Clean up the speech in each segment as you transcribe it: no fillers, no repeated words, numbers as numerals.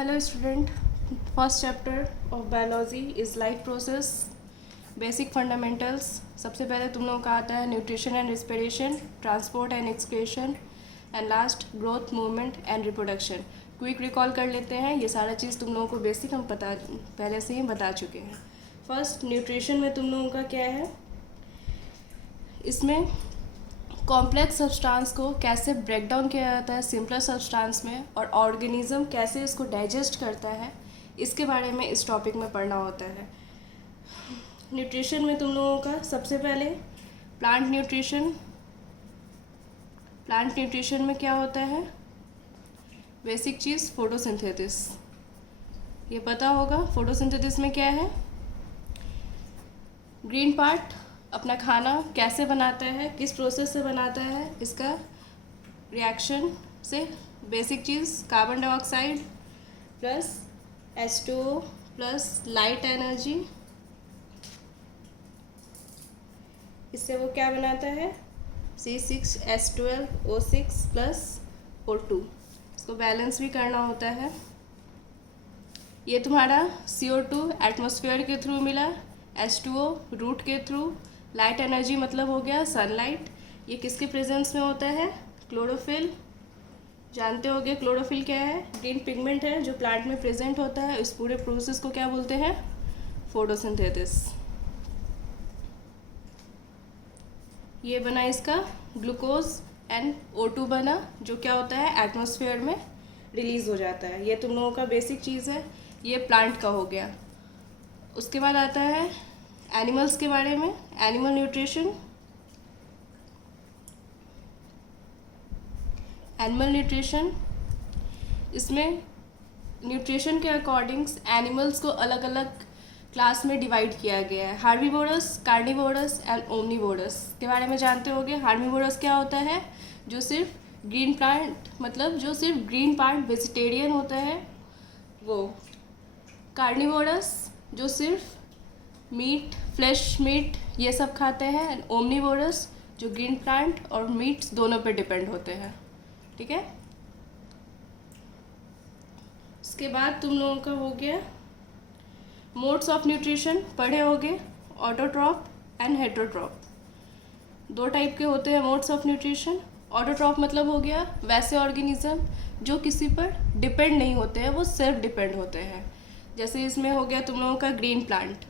Hello student, first chapter of biology is life process, basic fundamentals. सबसे पहले तुम लोगों का आता है nutrition and respiration, transport and excretion, and last growth, movement and reproduction. Quick recall कर लेते हैं, ये सारा चीज़ तुम लोगों को बेसिक हम पहले से ही बता चुके हैं। फर्स्ट न्यूट्रिशन में तुम लोगों का क्या है, इसमें कॉम्प्लेक्स सब्सटेंस को कैसे ब्रेक डाउन किया जाता है सिंपलर सब्सटेंस में, और ऑर्गेनिज्म कैसे इसको डाइजेस्ट करता है, इसके बारे में इस टॉपिक में पढ़ना होता है। न्यूट्रिशन में तुम लोगों का सबसे पहले प्लांट न्यूट्रिशन। प्लांट न्यूट्रिशन में क्या होता है, बेसिक चीज़ फोटोसिंथेसिस, ये पता होगा। फोटोसिंथेसिस में क्या है, ग्रीन पार्ट अपना खाना कैसे बनाता है, किस प्रोसेस से बनाता है, इसका रिएक्शन से बेसिक चीज़ carbon dioxide plus H2O plus light energy, इससे वो क्या बनाता है C6H12O6 प्लस O2। इसको बैलेंस भी करना होता है। ये तुम्हारा CO2 एटमॉस्फेयर के थ्रू मिला, H2O रूट के थ्रू, लाइट एनर्जी मतलब हो गया सनलाइट। ये किसके प्रेजेंस में होता है, क्लोरोफिल। जानते होगे क्लोरोफिल क्या है, ग्रीन पिगमेंट है जो प्लांट में प्रेजेंट होता है। इस पूरे प्रोसेस को क्या बोलते हैं, फोटोसिंथेसिस। ये बना इसका ग्लूकोज एंड O2 बना, जो क्या होता है एटमॉस्फेयर में रिलीज हो जाता है। ये तुम लोगों का बेसिक चीज़ है, ये प्लांट का हो गया। उसके बाद आता है एनिमल्स के बारे में, एनिमल न्यूट्रिशन। एनिमल न्यूट्रिशन, इसमें न्यूट्रिशन के अकॉर्डिंग्स एनिमल्स को अलग अलग क्लास में डिवाइड किया गया है। हार्बीवोरस, कार्निवोरस एंड ओमनीवोरस के बारे में जानते होंगे। हार्बीवोरस क्या होता है, जो सिर्फ ग्रीन प्लांट मतलब जो सिर्फ ग्रीन पार्ट वेजिटेरियन होता है वो। कार्निवोरस जो सिर्फ मीट, फ्लैश मीट ये सब खाते हैं। एंड ओमनीवोरस जो ग्रीन प्लांट और मीट्स दोनों पे डिपेंड होते हैं। ठीक है, इसके बाद तुम लोगों का हो गया मोड्स ऑफ न्यूट्रिशन, पढ़े होगे ऑटोट्रॉप एंड हेटरोट्रॉप। दो टाइप के होते हैं मोड्स ऑफ न्यूट्रिशन। ऑटोट्रॉप मतलब हो गया वैसे ऑर्गेनिज्म जो किसी पर डिपेंड नहीं होते हैं, वो सेल्फ डिपेंड होते हैं। जैसे इसमें हो गया तुम लोगों का ग्रीन प्लांट,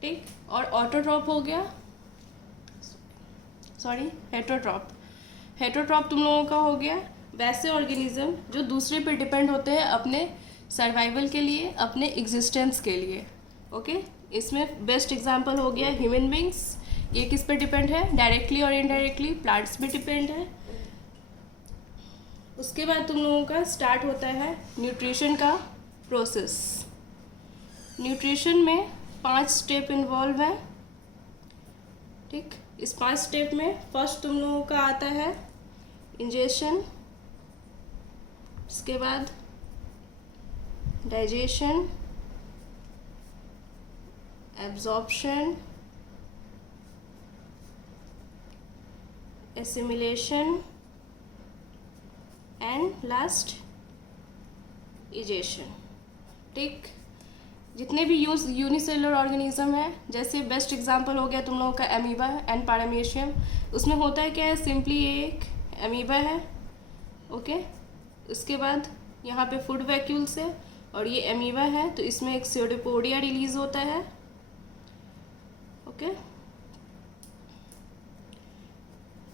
ठीक। और ऑटोट्रॉप हो गया, हेटरोट्रॉप। हेटरोट्रॉप तुम लोगों का हो गया वैसे ऑर्गेनिज्म जो दूसरे पे डिपेंड होते हैं अपने सर्वाइवल के लिए, अपने एग्जिस्टेंस के लिए। ओके, इसमें बेस्ट एग्जांपल हो गया ह्यूमन बींग्स। ये किस पे डिपेंड है, डायरेक्टली और इनडायरेक्टली प्लांट्स पे डिपेंड है। उसके बाद तुम लोगों का स्टार्ट होता है न्यूट्रिशन का प्रोसेस। न्यूट्रिशन में 5 स्टेप इन्वॉल्व है, ठीक। इस 5 स्टेप में फर्स्ट तुम लोगों का आता है इंजेशन, उसके बाद digestion, absorption, assimilation and last egestion, ठीक। जितने भी यूनिसेलुलर ऑर्गेनिज्म है, जैसे बेस्ट एग्जांपल हो गया तुम लोगों का अमीबा एंड पैरामीशियम। उसमें होता है क्या है, सिंपली एक अमीबा है, ओके। उसके बाद यहाँ पे फूड वैक्यूल्स है और ये अमीबा है, तो इसमें एक स्यूडोपोडिया रिलीज होता है, ओके।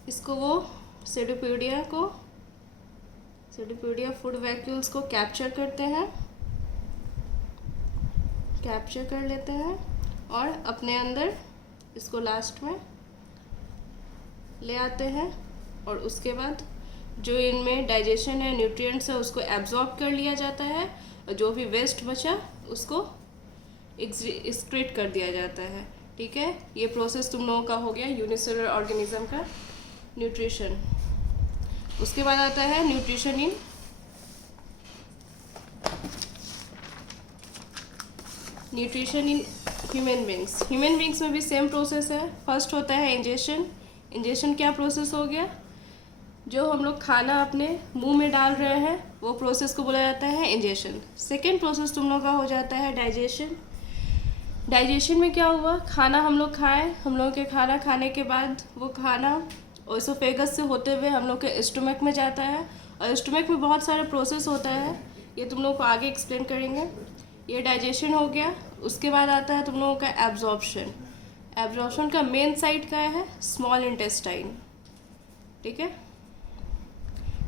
इसको वो स्यूडोपोडिया फूड वैक्यूल्स को कैप्चर कर लेते हैं और अपने अंदर इसको लास्ट में ले आते हैं। और उसके बाद जो इनमें डाइजेशन है, न्यूट्रिएंट्स है, उसको एब्जॉर्ब कर लिया जाता है और जो भी वेस्ट बचा उसको एक्सक्रीट कर दिया जाता है, ठीक है। ये प्रोसेस तुम लोगों का हो गया यूनिसेलुलर ऑर्गेनिज्म का न्यूट्रिशन। उसके बाद आता है nutrition in human beings. Human beings में भी सेम प्रोसेस है। फर्स्ट होता है इंजेशन। इंजेशन क्या प्रोसेस हो गया, जो हम लोग खाना अपने मुंह में डाल रहे हैं वो प्रोसेस को बोला जाता है इंजेशन। सेकेंड प्रोसेस तुम लोग का हो जाता है डाइजेशन। डाइजेशन में क्या हुआ, खाना हम लोग खाएं, हम लोग के खाना खाने के बाद वो खाना ओसोफेगस से होते हुए हम लोग के स्टमक में जाता है, और स्टमक में बहुत सारा प्रोसेस होता है, ये तुम लोग को आगे एक्सप्लेन करेंगे। ये डाइजेशन हो गया। उसके बाद आता है तुम लोगों का एब्जॉर्प्शन। एब्जॉर्प्शन का मेन साइट क्या है, स्मॉल इंटेस्टाइन। ठीक है,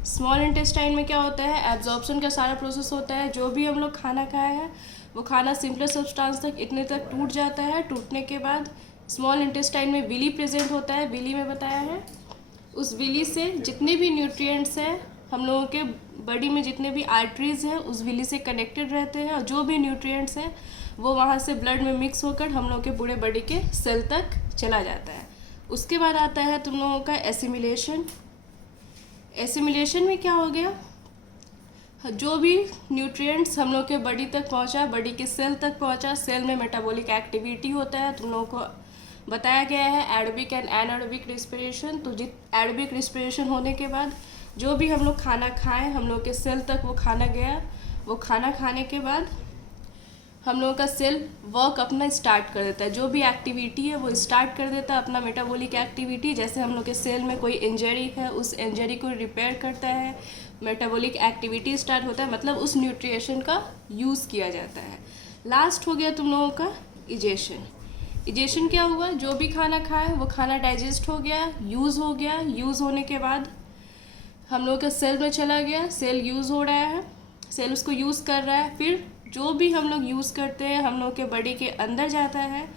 स्मॉल इंटेस्टाइन में क्या होता है, एब्जॉर्प्शन का सारा प्रोसेस होता है। जो भी हम लोग खाना खाए हैं वो खाना सिंपलर सब्सटेंस तक इतने तक टूट जाता है। टूटने के बाद स्मॉल इंटेस्टाइन में विली प्रेजेंट होता है, विली में बताया है। उस विली से जितने भी न्यूट्रिएंट्स हैं हम लोगों के बॉडी में, जितने भी आर्टरीज हैं उस विली से कनेक्टेड रहते हैं, और जो भी न्यूट्रिएंट्स हैं वो वहाँ से ब्लड में मिक्स होकर हम लोग के पूरे बॉडी के सेल तक चला जाता है। उसके बाद आता है तुम लोगों का एसिमिलेशन। एसिमिलेशन में क्या हो गया, जो भी न्यूट्रिएंट्स हम लोग के बॉडी तक पहुंचा, बॉडी के सेल तक पहुंचा, सेल में मेटाबॉलिक एक्टिविटी होता है, तुम लोगों को बताया गया है एरोबिक एंड एनारोबिक रिस्पिरेशन। तो एरोबिक रिस्पिरेशन होने के बाद जो भी हम लोग खाना खाएं, हम लोग के सेल तक वो खाना गया, वो खाना खाने के बाद हम लोगों का सेल वर्क अपना स्टार्ट कर देता है, जो भी एक्टिविटी है वो स्टार्ट कर देता है अपना मेटाबॉलिक एक्टिविटी। जैसे हम लोग के सेल में कोई इंजरी है, उस इंजरी को रिपेयर करता है, मेटाबॉलिक एक्टिविटी स्टार्ट होता है, मतलब उस न्यूट्रिएशन का यूज़ किया जाता है। लास्ट हो गया तुम लोगों का इजेशन। इजेशन क्या हुआ, जो भी खाना खाए वो खाना डाइजेस्ट हो गया, यूज़ हो गया, यूज़ होने के बाद हम लोग के सेल में चला गया, सेल यूज़ हो रहा है, सेल उसको यूज़ कर रहा है, फिर जो भी हम लोग यूज़ करते हैं हम लोग के बॉडी के अंदर जाता है,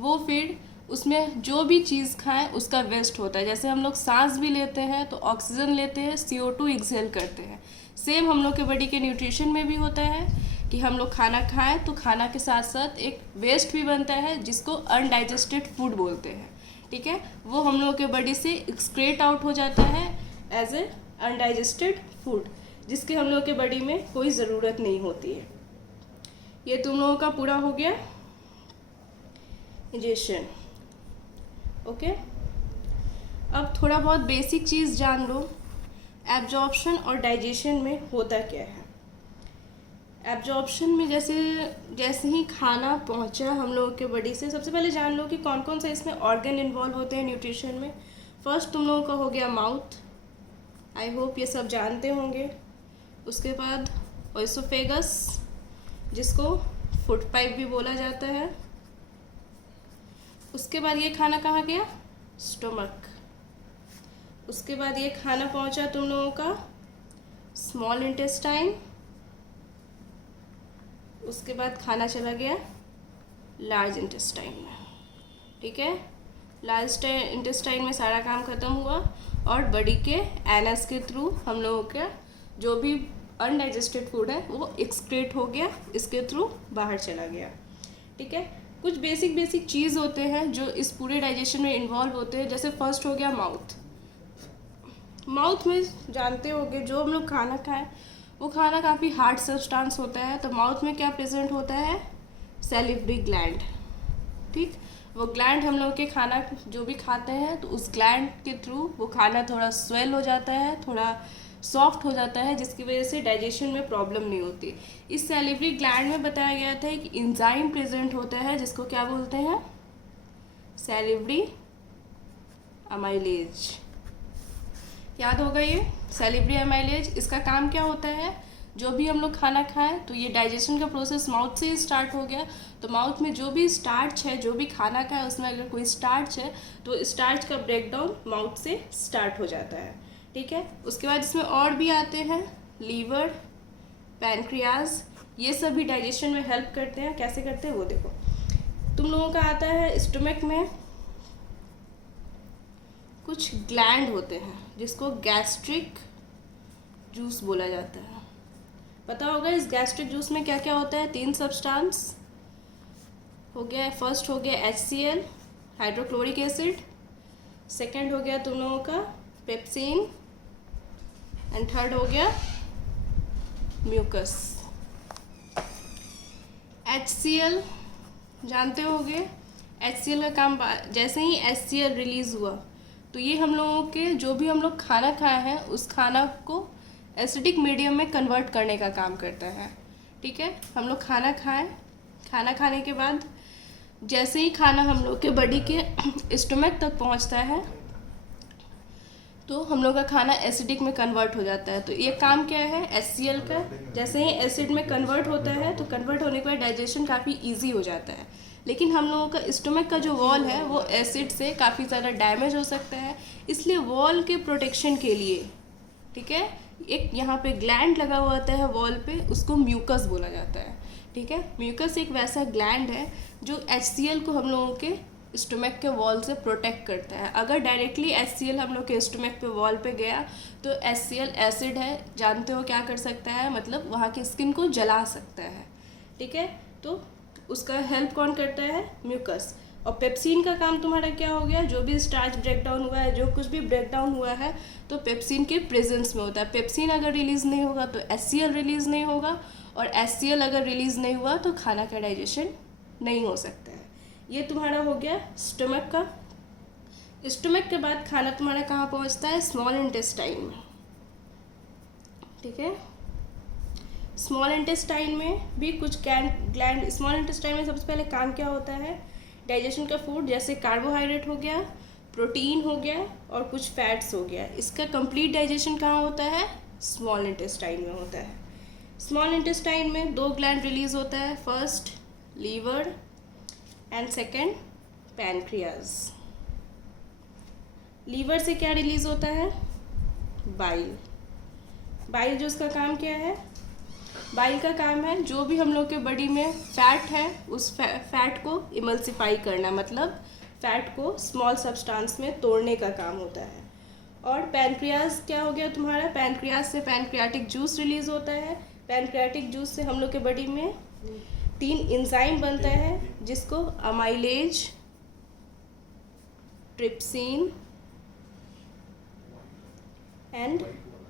वो फिर उसमें जो भी चीज़ खाएं उसका वेस्ट होता है। जैसे हम लोग सांस भी लेते हैं तो ऑक्सीजन लेते हैं, CO2 एक्सहेल करते हैं। सेम हम लोग के बॉडी के न्यूट्रिशन में भी होता है कि हम लोग खाना खाएं तो खाना के साथ साथ एक वेस्ट भी बनता है जिसको अनडाइजेस्टेड फूड बोलते हैं। ठीक है, वो हम लोग के बॉडी से एक्सक्रेट आउट हो जाता है एज ए अनडाइजेस्टेड फूड, जिसके हम लोग के बॉडी में कोई ज़रूरत नहीं होती है। ये तुम लोगों का पूरा हो गया इजेशन। ओके, अब थोड़ा बहुत बेसिक चीज़ जान लो, एब्जॉर्प्शन और डाइजेशन में होता क्या है। एब्जॉर्प्शन में जैसे ही खाना पहुंचा हम लोगों के बॉडी से, सबसे पहले जान लो कि कौन कौन से इसमें ऑर्गन इन्वॉल्व होते हैं न्यूट्रिशन में। फर्स्ट तुम लोगों का हो गया माउथ, आई होप ये सब जानते होंगे। उसके बाद ओएसोफेगस, जिसको फूड पाइप भी बोला जाता है। उसके बाद ये खाना कहाँ गया, स्टमक। उसके बाद ये खाना पहुंचा तुम लोगों का स्मॉल इंटेस्टाइन। उसके बाद खाना चला गया लार्ज इंटेस्टाइन में। ठीक है, लार्ज इंटेस्टाइन में सारा काम खत्म हुआ और बॉडी के एनस के थ्रू हम लोगों का जो भी अनडाइजेस्टेड फूड है वो एक्सक्रेट हो गया, इसके थ्रू बाहर चला गया। ठीक है, कुछ बेसिक चीज़ होते हैं जो इस पूरे डाइजेशन में इन्वॉल्व होते हैं। जैसे फर्स्ट हो गया माउथ। माउथ में जानते होंगे जो हम लोग खाना खाएं वो खाना काफ़ी हार्ड सब्सटेंस होता है, तो माउथ में क्या प्रेजेंट होता है, सैलिवरी ग्लैंड। ठीक, वो ग्लैंड हम लोग के खाना जो भी खाते हैं तो उस ग्लैंड के थ्रू वो खाना थोड़ा स्वेल हो जाता है, थोड़ा सॉफ्ट हो जाता है, जिसकी वजह से डाइजेशन में प्रॉब्लम नहीं होती। इस सैलिवरी ग्लैंड में बताया गया था कि एंजाइम प्रेजेंट होता है जिसको क्या बोलते हैं, सैलिवरी अमाइलेज। याद होगा ये सैलिवरी अमाइलेज। इसका काम क्या होता है, जो भी हम लोग खाना खाएं तो ये डाइजेशन का प्रोसेस माउथ से ही स्टार्ट हो गया, तो माउथ में जो भी स्टार्च है, जो भी खाना खाए उसमें अगर कोई स्टार्च है तो स्टार्च का ब्रेकडाउन माउथ से स्टार्ट हो जाता है। ठीक है, उसके बाद इसमें और भी आते हैं लीवर, पैनक्रियाज, ये सब भी डाइजेशन में हेल्प करते हैं। कैसे करते हैं वो देखो। तुम लोगों का आता है स्टमक में कुछ ग्लैंड होते हैं जिसको गैस्ट्रिक जूस बोला जाता है। पता होगा इस गैस्ट्रिक जूस में क्या क्या होता है, 3 सब्सटेंस हो गया। फर्स्ट हो गया HCl, हाइड्रोक्लोरिक एसिड। सेकंड हो गया तुम लोगों का पेप्सिन, एंड थर्ड हो गया म्यूकस। HCl जानते होंगे, HCl का काम, जैसे ही HCl रिलीज़ हुआ तो ये हम लोगों के जो भी हम लोग खाना खाए हैं उस खाना को एसिडिक मीडियम में कन्वर्ट करने का काम करता है। ठीक है, हम लोग खाना खाएं, खाना खाने के बाद जैसे ही खाना हम लोग के बॉडी के स्टमक तक पहुंचता है तो हम लोग का खाना एसिडिक में कन्वर्ट हो जाता है। तो ये काम क्या है HCl का, जैसे ही एसिड में कन्वर्ट होता है तो कन्वर्ट होने के बाद डाइजेशन काफ़ी इजी हो जाता है। लेकिन हम लोगों का स्टमक का जो वॉल है वो एसिड से काफ़ी ज़्यादा डैमेज हो सकता है, इसलिए वॉल के प्रोटेक्शन के लिए, ठीक है, एक यहाँ पे ग्लैंड लगा हुआ होता है वॉल पे, उसको म्यूकस बोला जाता है। ठीक है, म्यूकस एक वैसा ग्लैंड है जो HCl को हम लोगों के स्टमक के वॉल से प्रोटेक्ट करता है। अगर डायरेक्टली HCl हम लोग के स्टमक पे वॉल पे गया तो HCl एसिड है, जानते हो क्या कर सकता है, मतलब वहाँ की स्किन को जला सकता है। ठीक है, तो उसका हेल्प कौन करता है, म्यूकस। और पेप्सिन का काम तुम्हारा क्या हो गया, जो भी स्टार्च ब्रेक डाउन हुआ है, जो कुछ भी ब्रेक डाउन हुआ है तो पेप्सिन के प्रेजेंस में होता है। पेप्सिन अगर रिलीज़ नहीं होगा तो HCl रिलीज़ नहीं होगा, और HCl अगर रिलीज़ नहीं हुआ तो खाना का डाइजेशन नहीं हो सकता है। ये तुम्हारा हो गया स्टमक का। स्टमक के बाद खाना तुम्हारा कहाँ पहुँचता है, स्मॉल इंटेस्टाइन में। ठीक है, स्मॉल इंटेस्टाइन में भी कुछ ग्लैंड, स्मॉल इंटेस्टाइन में सबसे पहले काम क्या होता है, डाइजेशन का फूड, जैसे कार्बोहाइड्रेट हो गया, प्रोटीन हो गया और कुछ फैट्स हो गया, इसका कंप्लीट डाइजेशन कहाँ होता है, स्मॉल इंटेस्टाइन में होता है। स्मॉल इंटेस्टाइन में दो ग्लैंड रिलीज होता है, first liver and second pancreas. Liver से क्या रिलीज होता है, बाइल। बाइल जो उसका काम क्या है, बाइल का काम है जो भी हम लोग के बॉडी में फैट है उस फैट को इमल्सिफाई करना, मतलब फैट को स्मॉल सब्सटेंस में तोड़ने का काम होता है। और पैनक्रियाज क्या हो गया तुम्हारा, पैनक्रियाज से पैनक्रियाटिक जूस रिलीज होता है। पैनक्रियाटिक जूस से हम लोग के बॉडी में 3 एंजाइम बनता है, जिसको अमाइलेज, ट्रिप्सिन एंड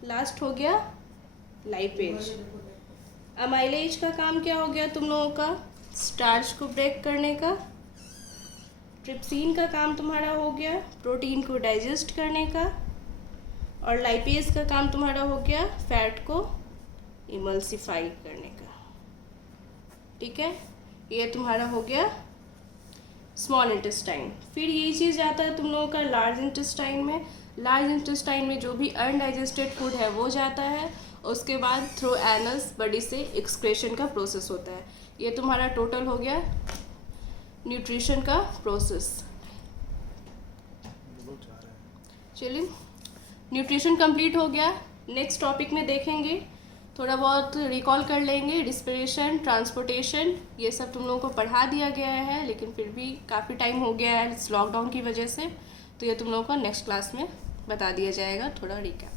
लास्ट हो गया लाइपेज। अमाइलेज का काम क्या हो गया तुम लोगों का, स्टार्च को ब्रेक करने का। ट्रिप्सिन का काम तुम्हारा हो गया प्रोटीन को डाइजेस्ट करने का। और लाइपेज का काम तुम्हारा हो गया फैट को इमल्सिफाई करने का। ठीक है, ये तुम्हारा हो गया स्मॉल इंटेस्टाइन। फिर यही चीज़ जाता है तुम लोगों का लार्ज इंटेस्टाइन में। लार्ज इंटेस्टाइन में जो भी अनडाइजेस्टेड फूड है वो जाता है, उसके बाद थ्रू एनस बॉडी से एक्सक्रेशन का प्रोसेस होता है। ये तुम्हारा टोटल हो गया न्यूट्रिशन का प्रोसेस। चलिए, न्यूट्रिशन कंप्लीट हो गया। नेक्स्ट टॉपिक में देखेंगे, थोड़ा बहुत रिकॉल कर लेंगे, रिस्पिरेशन, ट्रांसपोर्टेशन, ये सब तुम लोगों को पढ़ा दिया गया है, लेकिन फिर भी काफ़ी टाइम हो गया है लॉकडाउन की वजह से, तो ये तुम लोगों को नेक्स्ट क्लास में बता दिया जाएगा, थोड़ा रिकैप।